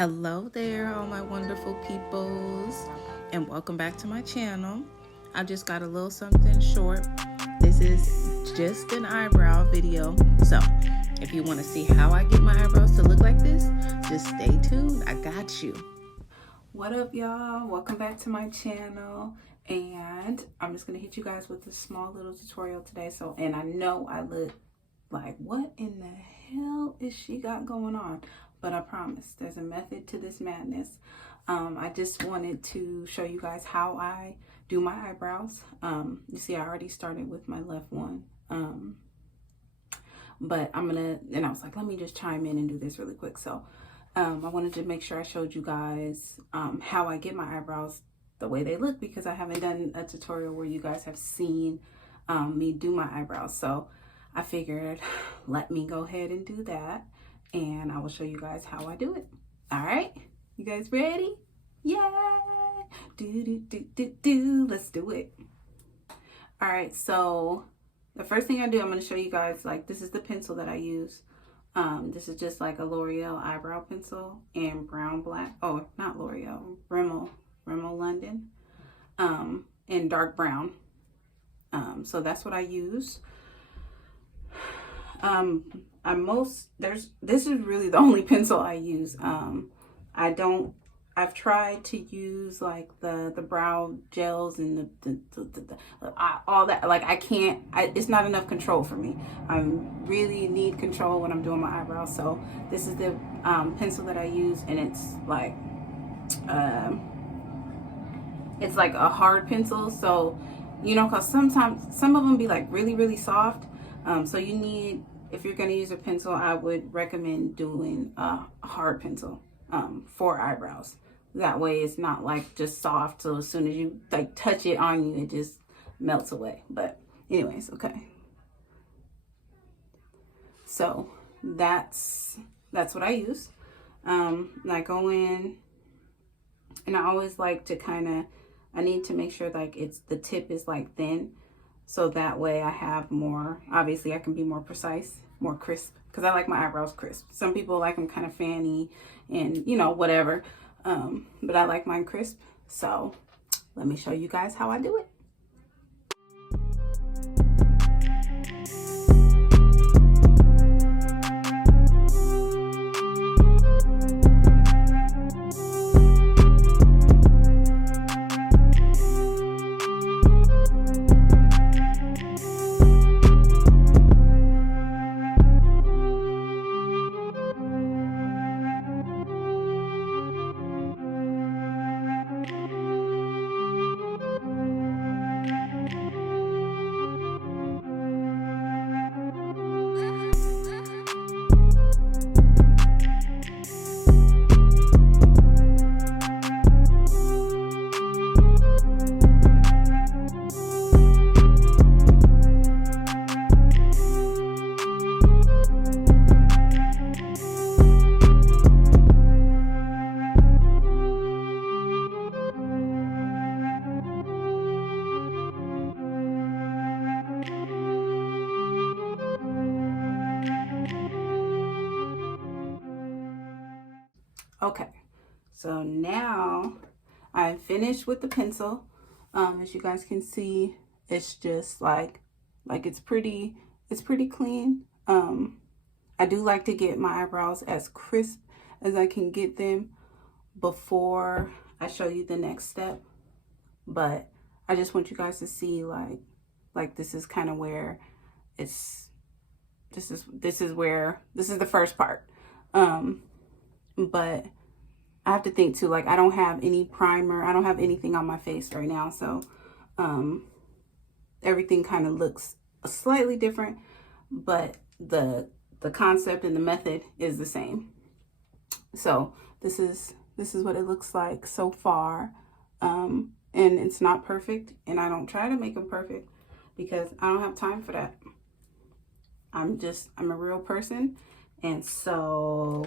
Hello there, all my wonderful peoples, and welcome back to my channel. I just got a little something short. This is just an eyebrow video, so if you want to see how I get my eyebrows to look like this, just stay tuned. I got you. What up, y'all? Welcome back to my channel, and I'm just gonna hit you guys with a small little tutorial today. And I know I look like, what in the hell is she got going on? But I promise there's a method to this madness. I just wanted to show you guys how I do my eyebrows. You see, I already started with my left one. But I was like, let me just chime in and do this really quick. So I wanted to make sure I showed you guys how I get my eyebrows the way they look, because I haven't done a tutorial where you guys have seen me do my eyebrows. So I figured, let me go ahead and do that, and I will show you guys how I do it. All right, you guys ready? Yeah, let's do it. All right, so the first thing I do, I'm going to show you guys, like, this is the pencil that I use. This is just like a L'Oreal eyebrow pencil in brown black. Oh, not L'Oreal, Rimmel London, in dark brown. So that's what I use. This is really the only pencil I use. I've tried to use like the brow gels and all that. Like it's not enough control for me. I really need control when I'm doing my eyebrows. So this is the pencil that I use, and it's like a hard pencil. So, you know, cause sometimes some of them be like really, really soft. So you need, if you're going to use a pencil, I would recommend doing a hard pencil for eyebrows. That way it's not like just soft, so as soon as you like touch it on you, it just melts away. But anyways, okay. So that's what I use. I go in, and I always like to I need to make sure like the tip is like thin. So that way I have more, obviously I can be more precise, more crisp, because I like my eyebrows crisp. Some people like them kind of fanny and, you know, whatever. But I like mine crisp. So let me show you guys how I do it. Okay, so now I'm finished with the pencil. As you guys can see, it's just like it's pretty clean. I do like to get my eyebrows as crisp as I can get them before I show you the next step. But I just want you guys to see like this is kind of where this is the first part. But I have to think too, like I don't have any primer, I don't have anything on my face right now, so everything kind of looks slightly different, but the concept and the method is the same. So this is what it looks like so far, and it's not perfect, and I don't try to make them perfect because I don't have time for that. I'm a real person, and so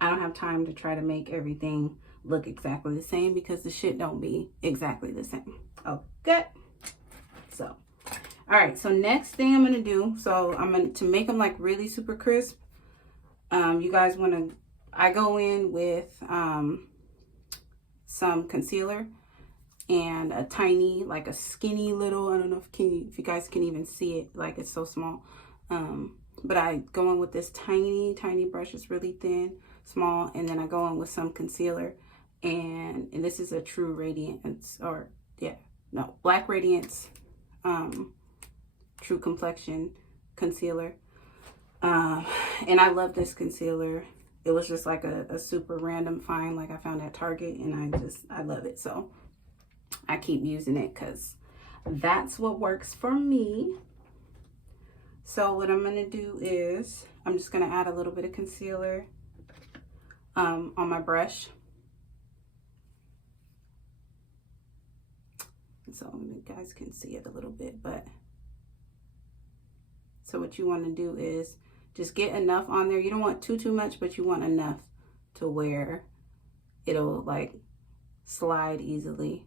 I don't have time to try to make everything look exactly the same, because the shit don't be exactly the same. Okay. So, all right. So next thing I'm going to do, to make them like really super crisp. You guys want to, I go in with some concealer and a tiny, like a skinny little, I don't know if you guys can even see it, like it's so small. But I go in with this tiny brush. It's really thin, small, and then I go in with some concealer, and this is a True Radiance, or yeah, no, Black Radiance True Complexion concealer. And I love this concealer. It was just like a super random find, like I found at Target, and I love it. So I keep using it because that's what works for me. So what I'm gonna do is I'm just gonna add a little bit of concealer on my brush. So you guys can see it a little bit, but so what you want to do is just get enough on there. You don't want too much, but you want enough to where it'll like slide easily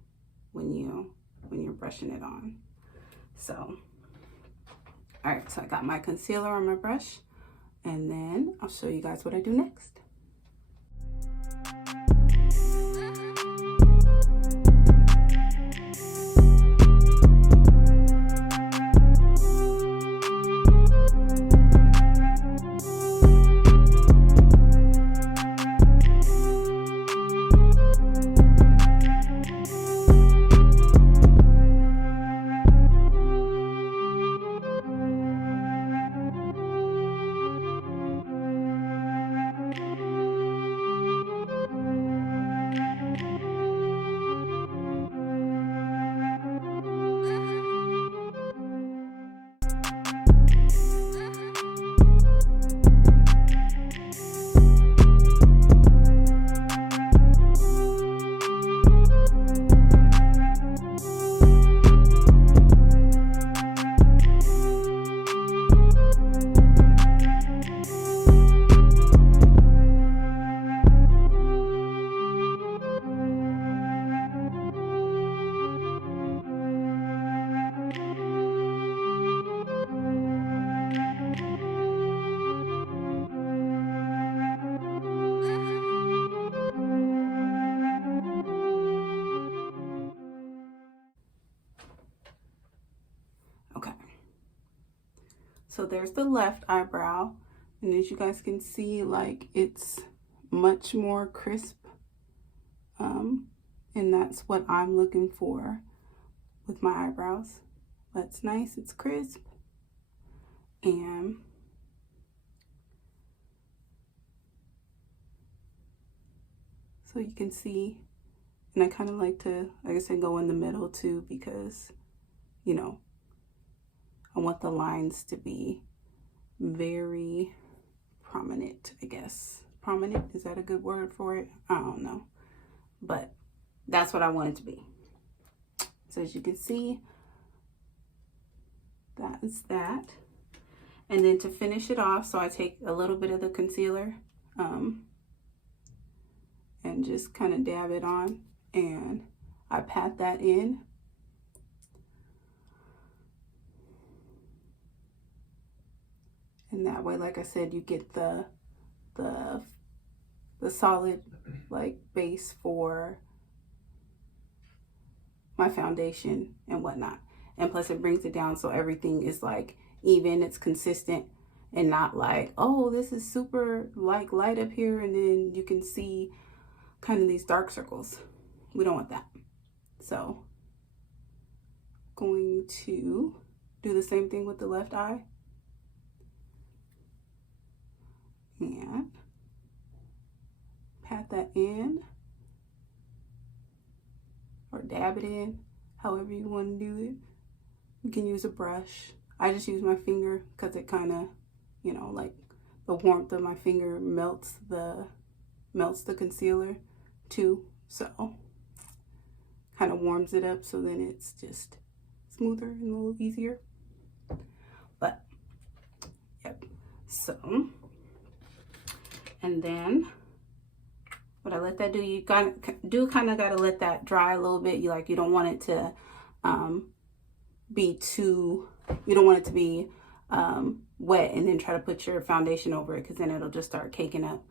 when you're brushing it on. So all right, so I got my concealer on my brush, and then I'll show you guys what I do next. Okay, so there's the left eyebrow, and as you guys can see, like it's much more crisp, and that's what I'm looking for with my eyebrows. That's nice, it's crisp, and so you can see, and I kind of like to, like I said, go in the middle too, because you know, I want the lines to be very prominent, I guess. Prominent, is that a good word for it? I don't know, but that's what I want it to be. So as you can see, that is that. And then to finish it off, so I take a little bit of the concealer and just kind of dab it on, and I pat that in. And that way, like I said, you get the solid like base for my foundation and whatnot. And plus it brings it down so everything is like even, it's consistent, and not like, oh, this is super like light up here and then you can see kind of these dark circles. We don't want that. So going to do the same thing with the left eye. And pat that in, or dab it in, however you want to do it. You can use a brush. I just use my finger because it kind of, you know, like the warmth of my finger melts the concealer too, so kind of warms it up, so then it's just smoother and a little easier. But yep, so, and then what I let that do, you kind of got to let that dry a little bit. You don't want it to be too, you don't want it to be wet and then try to put your foundation over it, because then it'll just start caking up.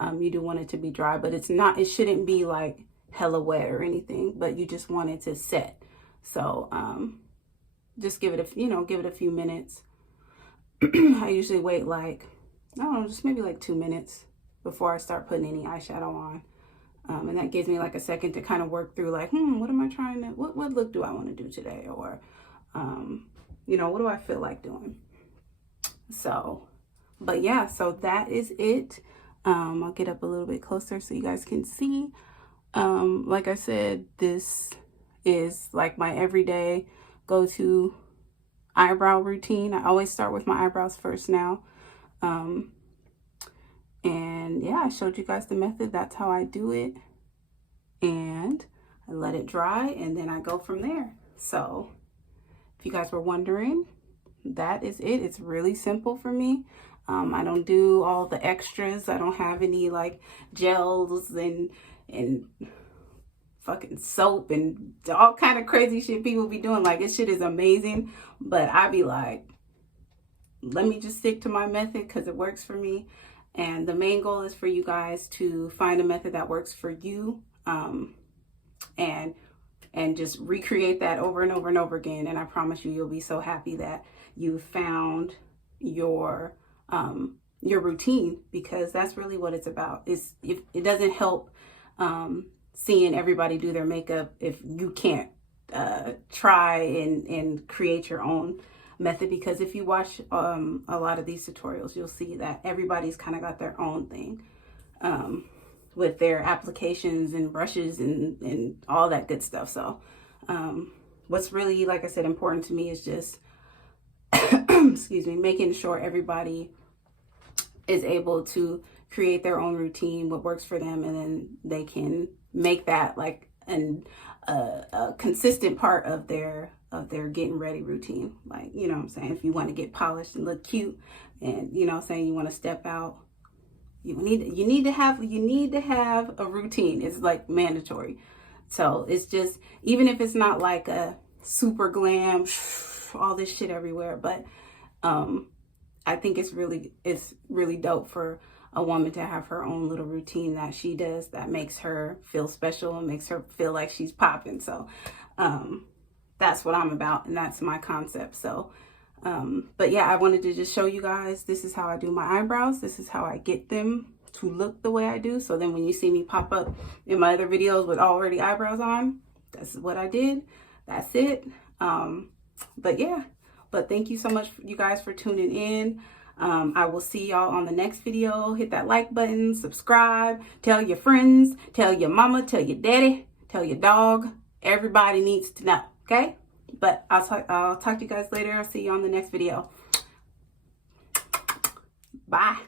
You do want it to be dry, but it shouldn't be like hella wet or anything, but you just want it to set. So just give it a few minutes. I usually wait like, I don't know, just maybe like 2 minutes before I start putting any eyeshadow on. And that gives me like a second to kind of work through like, what am I trying to, what look do I want to do today? Or, what do I feel like doing? So, but yeah, so that is it. I'll get up a little bit closer so you guys can see. Like I said, this is like my everyday go-to eyebrow routine. I always start with my eyebrows first now. And yeah, I showed you guys the method. That's how I do it. And I let it dry and then I go from there. So if you guys were wondering, that is it. It's really simple for me. I don't do all the extras. I don't have any like gels and fucking soap and all kind of crazy shit people be doing. Like, this shit is amazing, but I be like, let me just stick to my method because it works for me. And the main goal is for you guys to find a method that works for you, and just recreate that over and over and over again. And I promise you, you'll be so happy that you found your routine, because that's really what it's about. If it doesn't help seeing everybody do their makeup if you can't try and create your own method, because if you watch a lot of these tutorials, you'll see that everybody's kind of got their own thing with their applications and brushes and all that good stuff. So what's really, like I said, important to me is just excuse me, making sure everybody is able to create their own routine, what works for them, and then they can make that like a consistent part of their getting ready routine. Like, you know what I'm saying? If you want to get polished and look cute, and you know what I'm saying, you want to step out, you need to have a routine. It's like mandatory. So it's just, even if it's not like a super glam, all this shit everywhere, but I think it's really dope for a woman to have her own little routine that she does that makes her feel special and makes her feel like she's popping. So that's what I'm about, and that's my concept. So but yeah, I wanted to just show you guys, this is how I do my eyebrows. This is how I get them to look the way I do. So then when you see me pop up in my other videos with already eyebrows on, that's what I did. That's it. But yeah, but thank you so much, you guys, for tuning in. I will see y'all on the next video. Hit that like button, subscribe, tell your friends, tell your mama, tell your daddy, tell your dog. Everybody needs to know, okay? But I'll talk to you guys later. I'll see you on the next video. Bye.